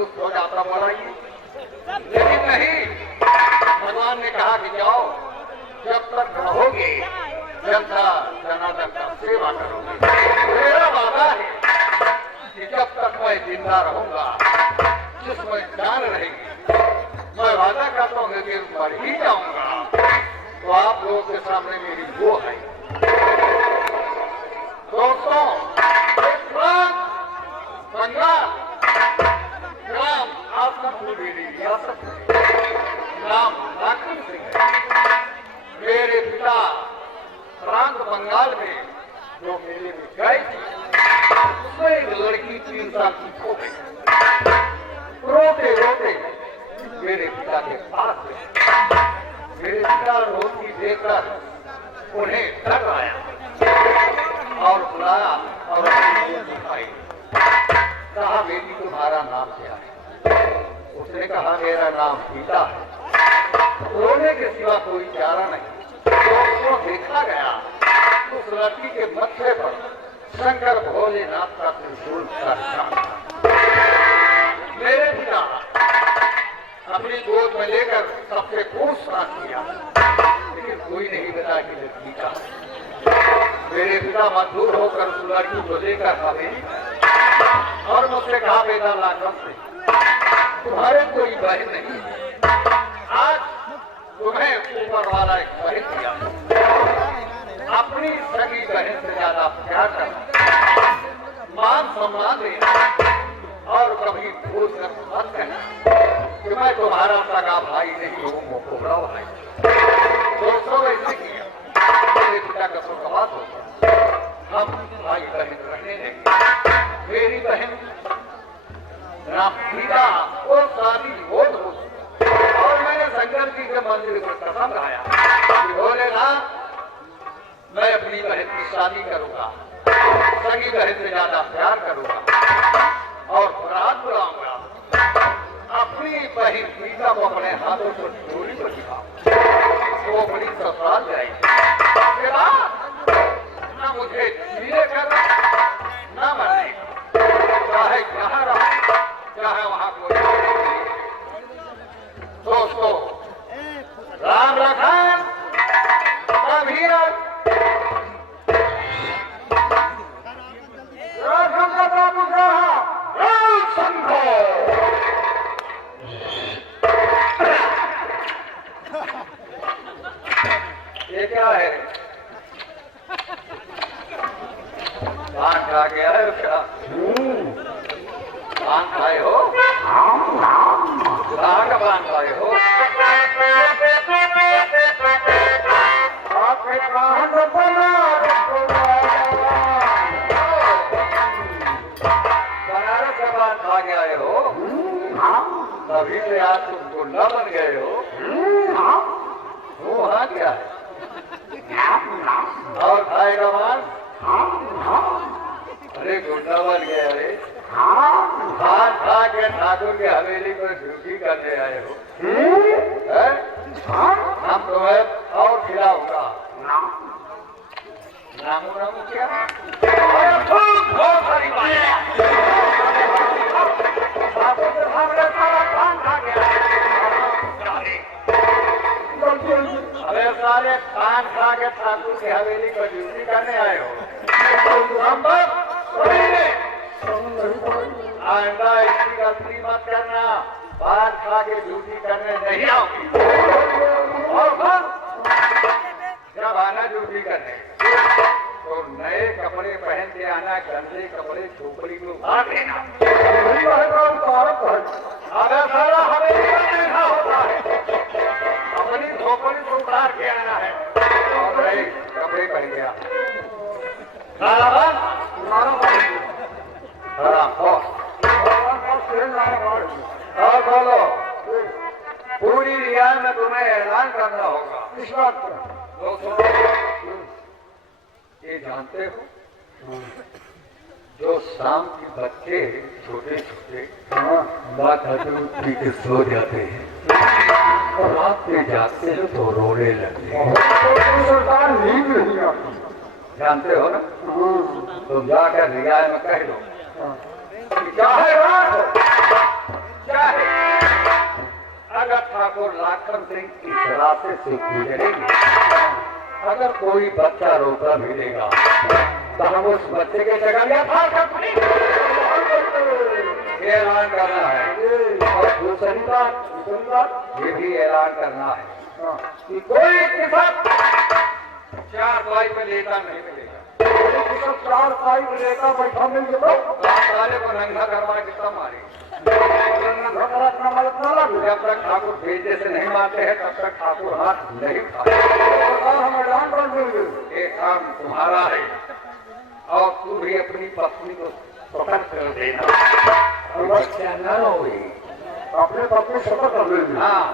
तंदुरुस्त हो जाता बढ़ाइए, लेकिन नहीं, भगवान ने कहा कि जाओ, जब तक रहोगे जनता जनार्दन का सेवा करोगे। मेरा वादा है कि जब तक मैं जिंदा रहूंगा, जिसमें जान रहेगी, मैं वादा करता हूँ कि मर ही जाऊंगा तो आप लोगों के सामने मेरी वो है। दोस्तों, बंगाल ग्राम आसनपुर रियासत में नाम लाखन सिंह है। मेरे पिता प्रांत बंगाल में जो मेले में गए थे, उसमें एक लड़की 3 साल की खो गई। रोते रोते मेरे पिता के पास गए। मेरे पिता रोती देखकर उन्हें डर आया और बुलाया और दिखाई, कहा बेटी तुम्हारा नाम क्या है? उसने कहा मेरा नाम सीता है। रोने के सिवा कोई चारा नहीं। तो उसको देखा गया, उस लड़की के मत्थे पर शंकर भोलेनाथ का त्रिशूल था। मेरे पिता अपनी गोद में लेकर सबसे पूछताछ किया, लेकिन कोई नहीं बता कि लड़की का। मेरे पिता मजबूर होकर उस लड़की को लेकर हवेली और मुझसे कहा बेटा लाखन से तुम्हारे कोई बहन नहीं, आज तुम्हें ऊपर वाला एक बहन दिया, अपनी सगी बहन से ज्यादा प्यार करना, मान सम्मान देना और कभी भूल कर मत कहना कि मैं तुम्हारा सगा भाई नहीं हूँ, मुकोबरा भाई। दोस्तों, ऐसे किया मेरे पिता का सुखवास होगा, हम भाई बहन रहने लगे। मेरी बहन नाम सीता और शादी हो और मैंने शंकर जी के मंदिर पर कसम खाया कि भोलेनाथ मैं अपनी बहन की शादी करूंगा, सगी बहन से ज्यादा प्यार करूंगा और बरात बुलाऊंगा। अपनी बहन सीता को अपने हाथों को डोरी पर दिखाऊं, वो बड़ी ससुराल जाएगी। न मुझे जीने करना न मरने, चाहे जहां रहा चाहे वहां कोई। दोस्तों, राम लखन कभी ये क्या है? पान खा गया है क्या? पान खाए हो? कहाँ का पान खाए हो? आपके कान बनारस का पान खा के आए हो, तभी से आज तुम गुंडा बन गए हो। वो वहाँ क्या है? और खाएगा पान? अरे गुंडा बन गया रे। भात खा के ठाकुर की हवेली पर ड्यूटी करने आए हो। हम तुम्हें और खिलाऊंगा। नामू नामू क्या? बहुत सारी अरे सारे पान खा के ठाकुर की हवेली पर ड्यूटी करने आए हो। आइंदा इसकी गलती मत करना, पान खा के ड्यूटी करने नहीं आओगी। और जब आना ड्यूटी करने तो नए कपड़े पहन के आना, गंदे कपड़े झोपड़ी में उतार देना। अगर सारा हवेली में देखा होता है, अपनी झोपड़ी को उतार के आना है और नए कपड़े पहन गया। और बोलो, पूरी रियासत में तुम्हें ऐलान करना होगा। इस बात पर ये जानते हो, जो शाम के बच्चे छोटे छोटे बात पी के सो जाते हैं और रात में जागते हैं तो रोने लगते हैं। नींद नहीं आती, जानते हो ना? तुम जाकर रियाय में कह दो चाहे रात हो से इस रास्ते से गुजरेंगे, अगर कोई बच्चा रोका मिलेगा तो हम उस बच्चे के जगह ये ऐलान करना है। और दूसरी बात ये भी ऐलान करना है कि कोई किसान 4 पाई में लेता नहीं मिलेगा। 4 पाई में लेता बैठा मिल गया सारे को नंगा करवा के सब मारे। जब तक ठाकुर भेजे से नहीं मारते हैं तब तक ठाकुर हाथ नहीं उठाते। ये काम तुम्हारा है और तू भी अपनी पत्नी को पकड़ कर देना। बच्चा न रोए, अपने पत्नी सफर कर लेंगे। हाँ,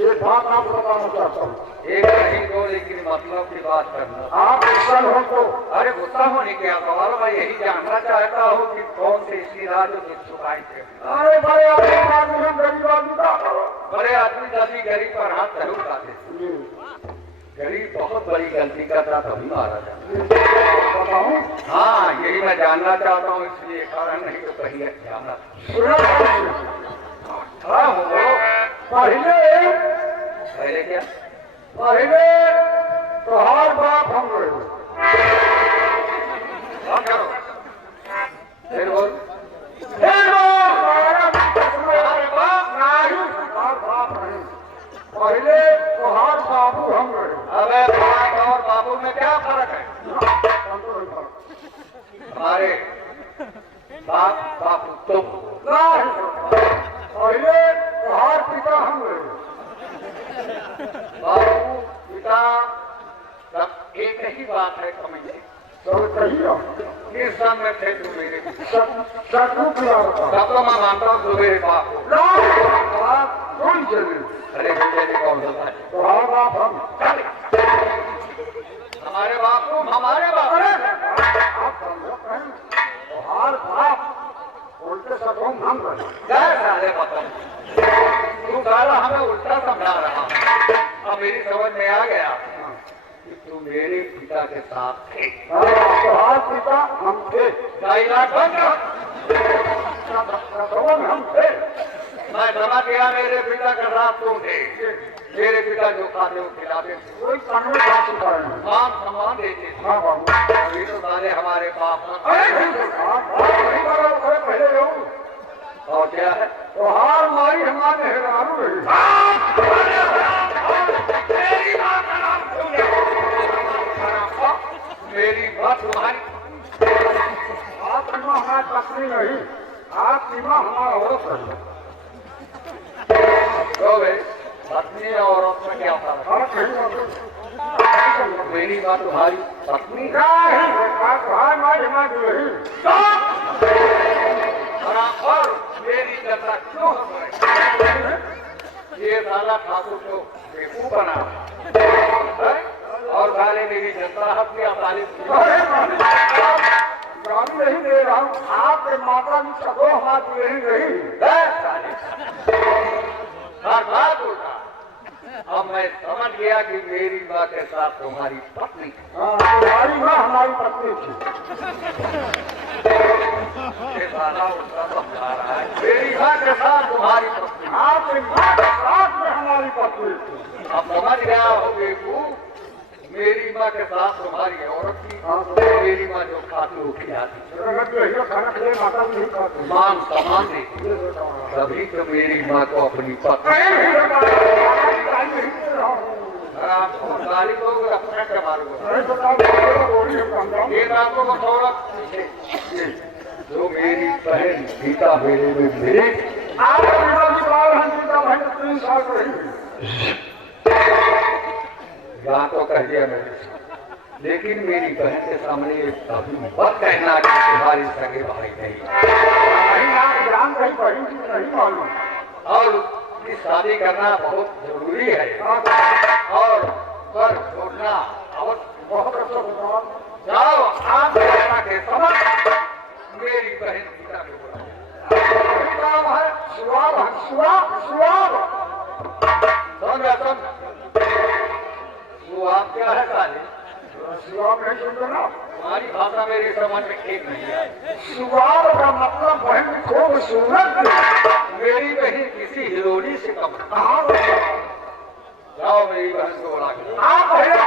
ये बात आप बताना चाहता हूँ। एक नहीं दो, लेकिन मतलब की बात करना। आप गुस्सा हो तो अरे गुस्सा होने क्या सवाल, मैं यही जानना चाहता हूँ कि कौन से इसी राज छुपाई थे। अरे बड़े आदमी गरीब आदमी का बड़े आदमी दादी गरीब पर हाथ जरूर उठाते। गरीब बहुत बड़ी गलती करता तभी मारा जाता। हाँ, यही मैं जानना चाहता हूँ, इसलिए कारण नहीं तो कहीं जानना। पहले क्या? पहले तोहार बाप हम गए करो, फिर बोल पहले तोहार बाबू हम गए। अबे बाप और बाबू में क्या फर्क है? हमारे बाप बापू तुम, पहले तोहार पिता हम गए। बाबू पिता सब एक ही बात है, समझिए। किस सन में थे तुम मेरे? सब तो मैं मानता हूँ तुम मेरे बाप हो। अरे कौन होता है? तुम्हारा बाप हम, हमारे बाप को हमारे बाप। तुम्हार बाप उल्टे सकूं हम क्या साले पता तू साला हमें उल्टा समझा रहा। अब मेरी समझ में आ गया कि तू मेरे पिता के साथ थे। तुम्हारे पिता हम थे। हम थे। मैं समझ गया मेरे पिता का साथ तुम थे। मेरे पिता जो खाते वो खिलाते, कोई मान सम्मान देते। अभी तो साले हमारे बाप पहले और क्या है? तो हार मारी हमारे मेरी बात तुम्हारी, आप हमारी पत्नी नहीं, आप हमारा औरत है। तो भाई पत्नी और औरत में क्या फर्क है? मेरी बात तुम्हारी पत्नी और मेरी जनता क्यों ये साला ठाकुर को बेवकूफ बना और साले मेरी जनता हत्या नहीं दे रहा हूँ। आपके माता की सदो हाथ नहीं रही हर बात होता। अब मैं समझ गया कि मेरी माँ के साथ तुम्हारी पत्नी, तुम्हारी माँ हमारी पत्नी थी। ये साला उल्टा समझा रहा है। मेरी माँ के साथ तुम्हारी पत्नी, आपकी माँ के साथ में हमारी पत्नी थी। अब समझ गया हो बेवकूफ, मेरी माँ के साथ तुम्हारी औरत थी। मेरी माँ जो खाती वो खिलाती, मान सम्मान देती, तभी तो मेरी माँ को अपनी पत्नी। गाली को अपना के मारूंगा ये बातों को थोड़ा जो मेरी बहन गीता मेरे में मिली। यहाँ तो कह दिया मैंने, लेकिन मेरी बहन के सामने कभी मत कहना कि तुम्हारी सगे भाई नहीं। और उसकी शादी करना बहुत जरूरी है और पर छोड़ना बहुत जाओ आप के समझ मेरी बहन गीता को आप क्या है साले? नहीं सुनते ना, हमारी भाषा मेरी समझ में ठीक नहीं है। सुवार का मतलब बहन खूबसूरत, मेरी बहन किसी हिरोनी से कम। जाओ मेरी बहन को बुला के आप पहले